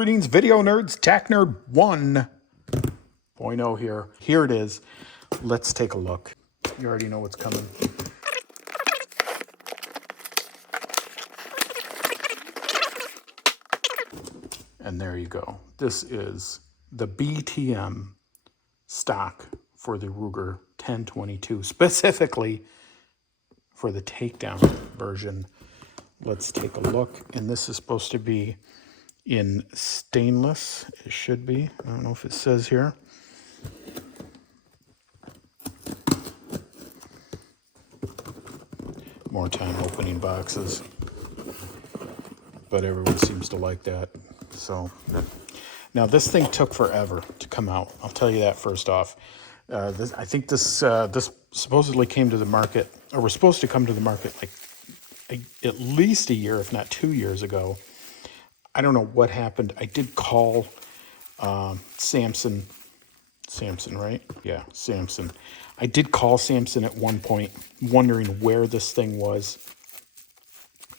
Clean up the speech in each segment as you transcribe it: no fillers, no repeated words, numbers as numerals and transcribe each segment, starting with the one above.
Greetings, video nerds. Tac Nerd 1.0 here. Here it is. Let's take a look. You already know what's coming. And there you go. This is the B-TM stock for the Ruger 1022, specifically for the takedown version. Let's take a look. And this is supposed to be in stainless. It should be. I don't know if it says here. More time opening boxes, but everyone seems to like that. So now this thing took forever to come out. I'll tell you that first off. I think this supposedly came to the market, or was supposed to come to the market like at least a year, if not 2 years ago. I don't know what happened. I did call Samson, right? Yeah, Samson. I did call Samson at one point, wondering where this thing was.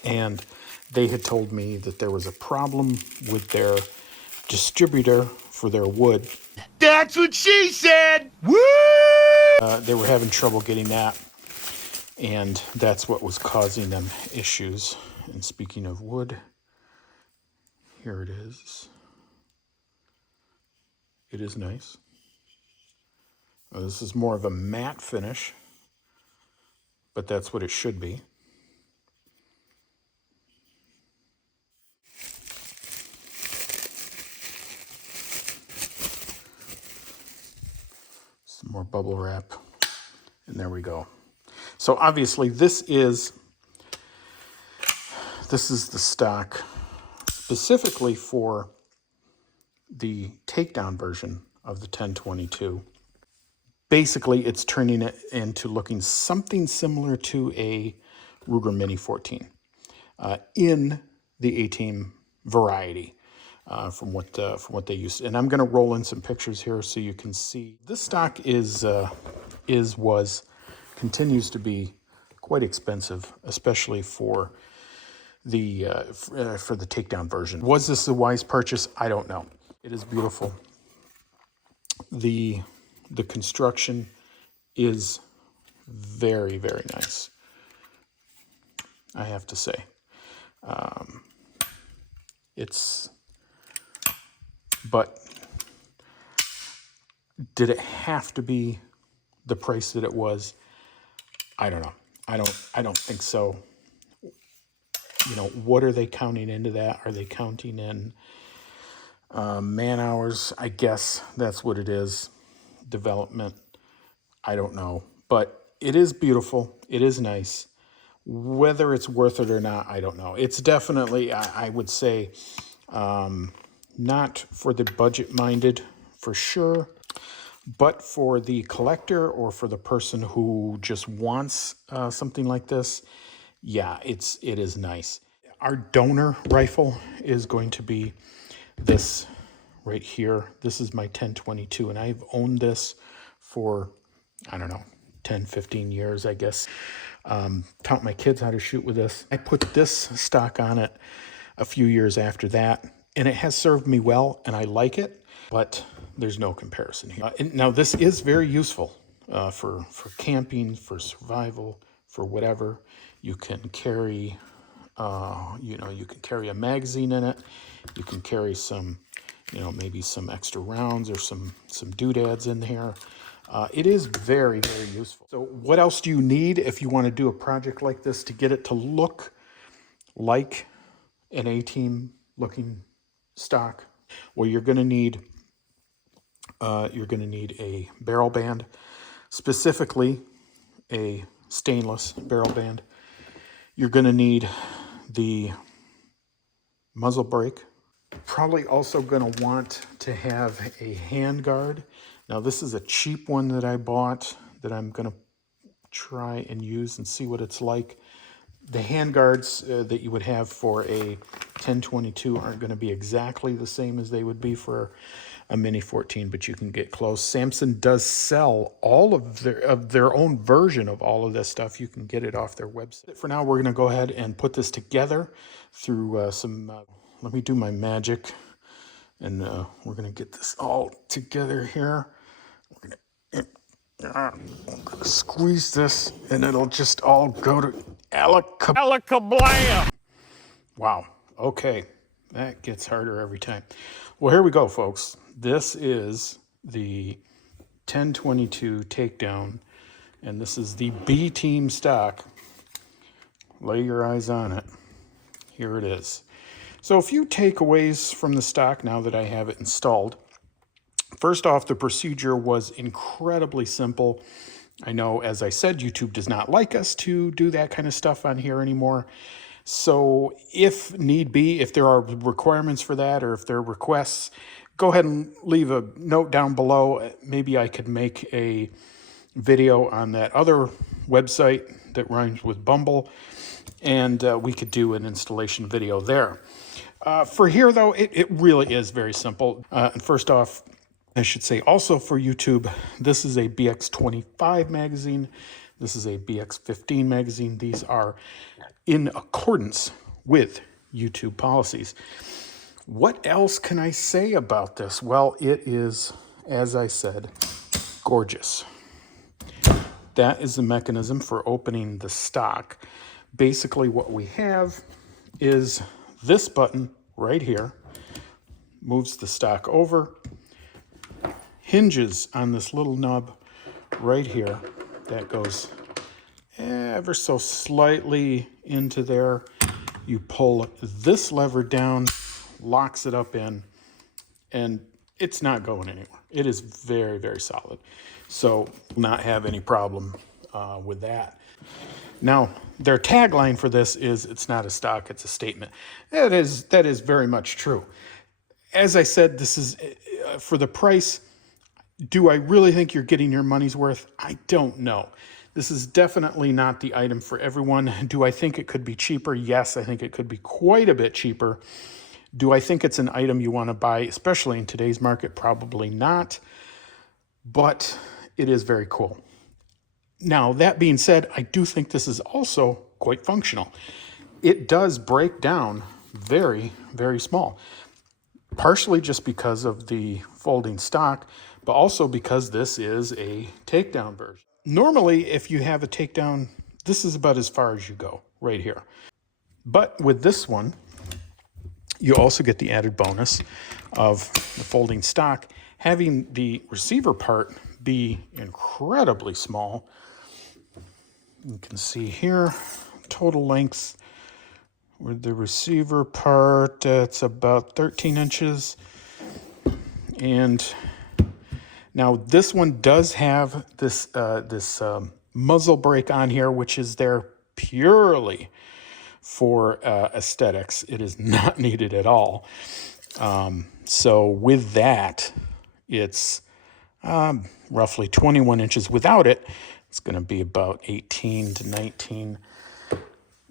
And they had told me that there was a problem with their distributor for their wood. That's what she said! Woo! They were having trouble getting that. And that's what was causing them issues. And speaking of wood, here it is. It is nice. This is more of a matte finish, but that's what it should be. Some more bubble wrap, and there we go. So obviously this is the stock specifically for the takedown version of the 1022. Basically, it's turning it into looking something similar to a Ruger Mini 14 in the A-Team variety from what they used. And I'm going to roll in some pictures here so you can see. This stock continues to be quite expensive, especially for the takedown version. Was this a wise purchase? I don't know. It is beautiful. The construction is very, very nice, I have to say. But did it have to be the price that it was? I don't know. I don't think so. You know, what are they counting into that? Are they counting in man hours? I guess that's what it is. Development, I don't know, but it is beautiful. It is nice. Whether it's worth it or not, I don't know. It's definitely, I would say, not for the budget-minded for sure, but for the collector or for the person who just wants something like this, yeah, it is nice. Our donor rifle is going to be this right here. This is my 1022, and I've owned this for, I don't know, 10, 15 years, I guess. Taught my kids how to shoot with this. I put this stock on it a few years after that, and it has served me well, and I like it, but there's no comparison here. Now, this is very useful for camping, for survival, for whatever. You can carry, you can carry a magazine in it. You can carry some, maybe some extra rounds or some doodads in here. It is very, very useful. So what else do you need if you want to do a project like this to get it to look like an A-Team looking stock? Well, you're going to need a barrel band, specifically a stainless barrel band. You're going to need the muzzle brake. Probably also going to want to have a hand guard. Now this is a cheap one that I bought that I'm going to try and use and see what it's like. The hand guards that you would have for a 1022 aren't going to be exactly the same as they would be for a Mini 14, but you can get close. Samson does sell all of their own version of all of this stuff. You can get it off their website. For now, we're going to go ahead and put this together through let me do my magic. And we're going to get this all together here. We're going to squeeze this, and it'll just all go to alakablam. Wow. Okay. That gets harder every time. Well, here we go, folks. This is the 1022 Takedown, and this is the B-TM stock. Lay your eyes on it. Here it is. So a few takeaways from the stock now that I have it installed. First off, the procedure was incredibly simple. I know, as I said, YouTube does not like us to do that kind of stuff on here anymore. So if need be, if there are requirements for that, or if there are requests, go ahead and leave a note down below. Maybe I could make a video on that other website that rhymes with Bumble, and we could do an installation video there. For here, though, it really is very simple. And first off, I should say also for YouTube, this is a BX25 magazine. This is a BX15 magazine. These are in accordance with YouTube policies. What else can I say about this? Well, it is, as I said, gorgeous. That is the mechanism for opening the stock. Basically, what we have is this button right here, moves the stock over, hinges on this little nub right here that goes ever so slightly into there. You pull this lever down, locks it up in, and it's not going anywhere. It is very, very solid. So not have any problem with that. Now, their tagline for this is, it's not a stock, it's a statement. That is very much true. As I said, this is for the price. Do I really think you're getting your money's worth? I don't know. This is definitely not the item for everyone. Do I think it could be cheaper? Yes, I think it could be quite a bit cheaper. Do I think it's an item you want to buy, especially in today's market? Probably not, but it is very cool. Now, that being said, I do think this is also quite functional. It does break down very, very small, partially just because of the folding stock, but also because this is a takedown version. Normally, if you have a takedown, this is about as far as you go right here. But with this one, you also get the added bonus of the folding stock, having the receiver part be incredibly small. You can see here, total length with the receiver part, it's about 13 inches. And now this one does have this muzzle brake on here, which is there purely for aesthetics. It is not needed at all. So with that, it's roughly 21 inches. Without it, it's going to be about 18 to 19.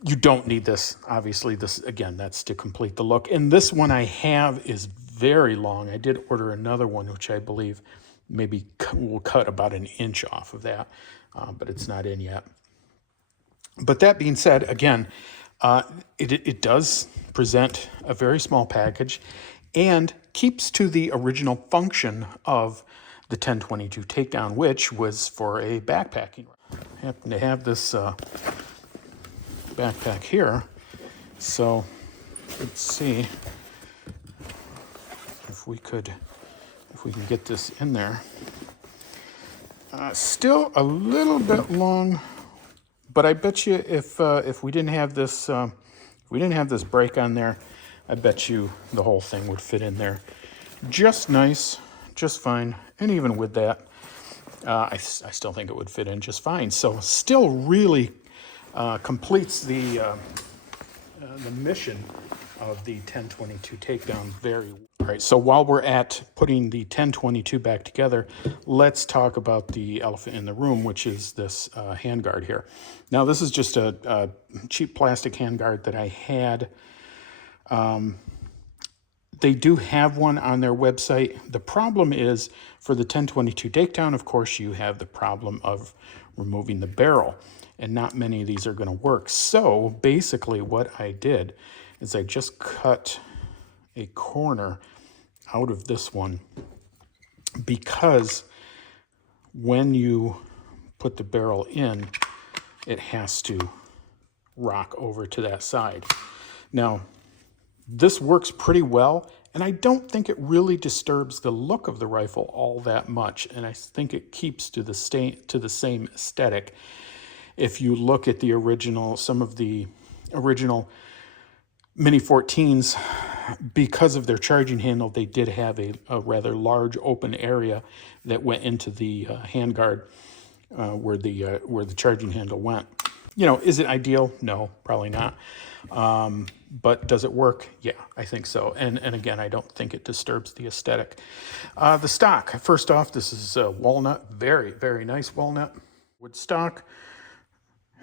You don't need this. Obviously, this, again, that's to complete the look. And this one I have is very long. I did order another one, which I believe maybe will cut about an inch off of that, but it's not in yet. But that being said, again, it does present a very small package and keeps to the original function of the 1022 Takedown, which was for a backpacking. I happen to have this backpack here, so let's see if we can get this in there. Still a little bit long, but I bet you if we didn't have this brake on there, I bet you the whole thing would fit in there just nice, just fine. And even with that, I still think it would fit in just fine. So still really completes the mission of the 1022 Takedown very well. All right, so while we're at putting the 1022 back together, let's talk about the elephant in the room, which is this handguard here. Now, this is just a cheap plastic handguard that I had. They do have one on their website. The problem is for the 1022 Takedown, of course, you have the problem of removing the barrel, and not many of these are going to work. So basically what I did is I just cut a corner out of this one because when you put the barrel in, it has to rock over to that side. Now, this works pretty well, and I don't think it really disturbs the look of the rifle all that much, and I think it keeps to the same aesthetic. If you look at the original, some of the original Mini 14s, because of their charging handle, they did have a rather large open area that went into the handguard where the charging handle went. You know, is it ideal? No, probably not. But does it work? Yeah, I think so. And again, I don't think it disturbs the aesthetic. The stock, first off, this is walnut, very, very nice walnut. Wood stock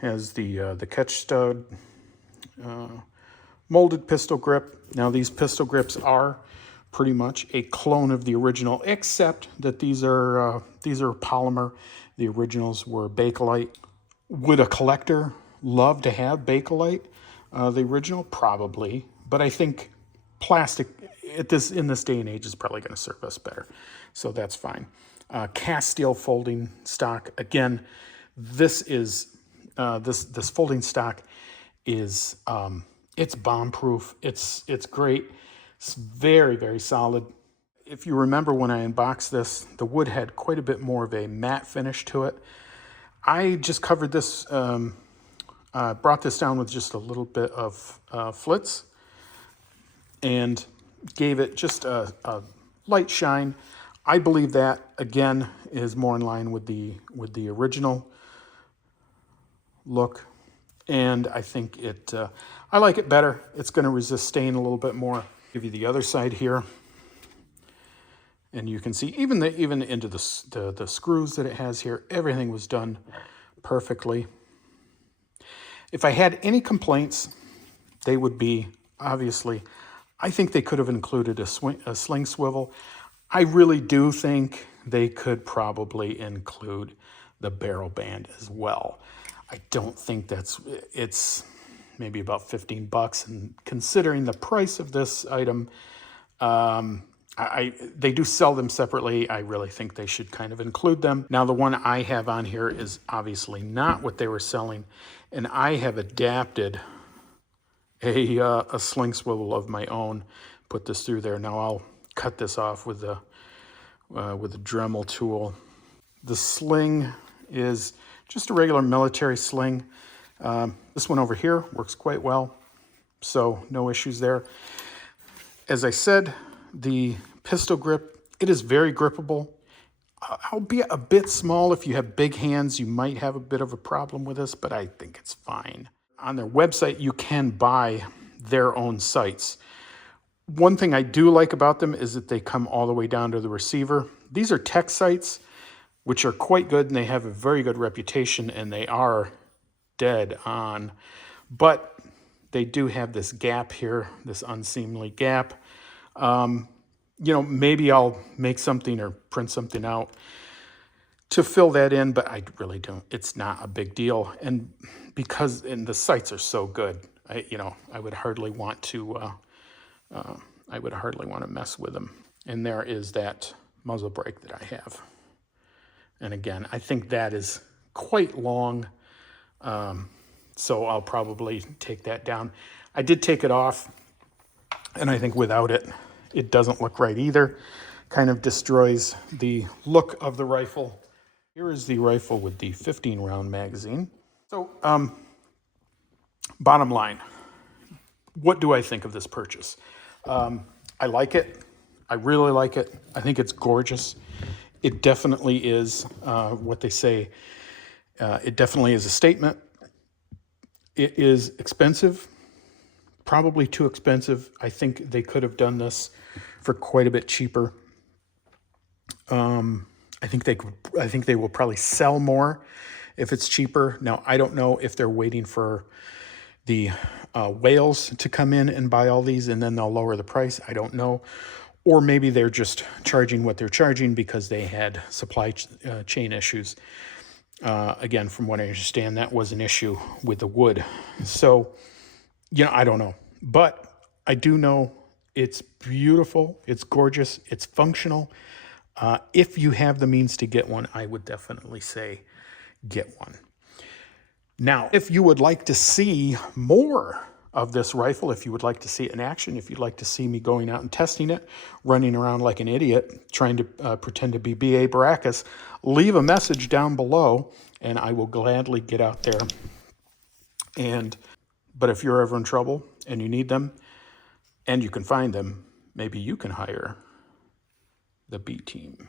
has the catch stud, molded pistol grip. Now these pistol grips are pretty much a clone of the original, except that these are polymer. The originals were Bakelite. Would a collector love to have Bakelite, the original? Probably, but I think plastic in this day and age is probably going to serve us better, so that's fine. Cast steel folding stock. Again, this is this folding stock is it's bomb-proof. It's great. It's very, very solid. If you remember when I unboxed this, the wood had quite a bit more of a matte finish to it. I just covered this, brought this down with just a little bit of Flitz and gave it just a light shine. I believe that, again, is more in line with the original look. And I think I like it better. It's going to resist stain a little bit more. Give you the other side here. And you can see even into the screws that it has here, everything was done perfectly. If I had any complaints, they would be, obviously, I think they could have included a sling swivel. I really do think they could probably include the barrel band as well. I don't think it's maybe about $15, and considering the price of this item, they do sell them separately. I really think they should kind of include them. Now, the one I have on here is obviously not what they were selling, and I have adapted a sling swivel of my own, put this through there. Now I'll cut this off with a Dremel tool. The sling is just a regular military sling. This one over here works quite well, so no issues there. As I said, the pistol grip, it is very grippable. Albeit a bit small. If you have big hands, you might have a bit of a problem with this, but I think it's fine. On their website, you can buy their own sights. One thing I do like about them is that they come all the way down to the receiver. These are tech sights, which are quite good, and they have a very good reputation, and they are dead on. But they do have this gap here, this unseemly gap. You know, maybe I'll make something or print something out to fill that in, but I really don't. It's not a big deal. And because the sights are so good, I would hardly want to mess with them. And there is that muzzle brake that I have. And again, I think that is quite long. So I'll probably take that down. I did take it off, and I think without it, it doesn't look right either. Kind of destroys the look of the rifle. Here is the rifle with the 15-round magazine. So, bottom line, what do I think of this purchase? I like it. I really like it. I think it's gorgeous. It definitely is what they say. It definitely is a statement. It is expensive. Probably too expensive. I think they could have done this for quite a bit cheaper. I think they will probably sell more if it's cheaper. Now, I don't know if they're waiting for the whales to come in and buy all these and then they'll lower the price. I don't know. Or maybe they're just charging what they're charging because they had supply chain issues. Again, from what I understand, that was an issue with the wood. So, I don't know. But I do know It's beautiful. It's gorgeous. It's functional. If you have the means to get one, I would definitely say get one. Now, if you would like to see more of this rifle, if you would like to see it in action, if you'd like to see me going out and testing it, running around like an idiot, trying to pretend to be B.A. Baracus, leave a message down below, and I will gladly get out there. But if you're ever in trouble and you need them, and you can find them, maybe you can hire the B team.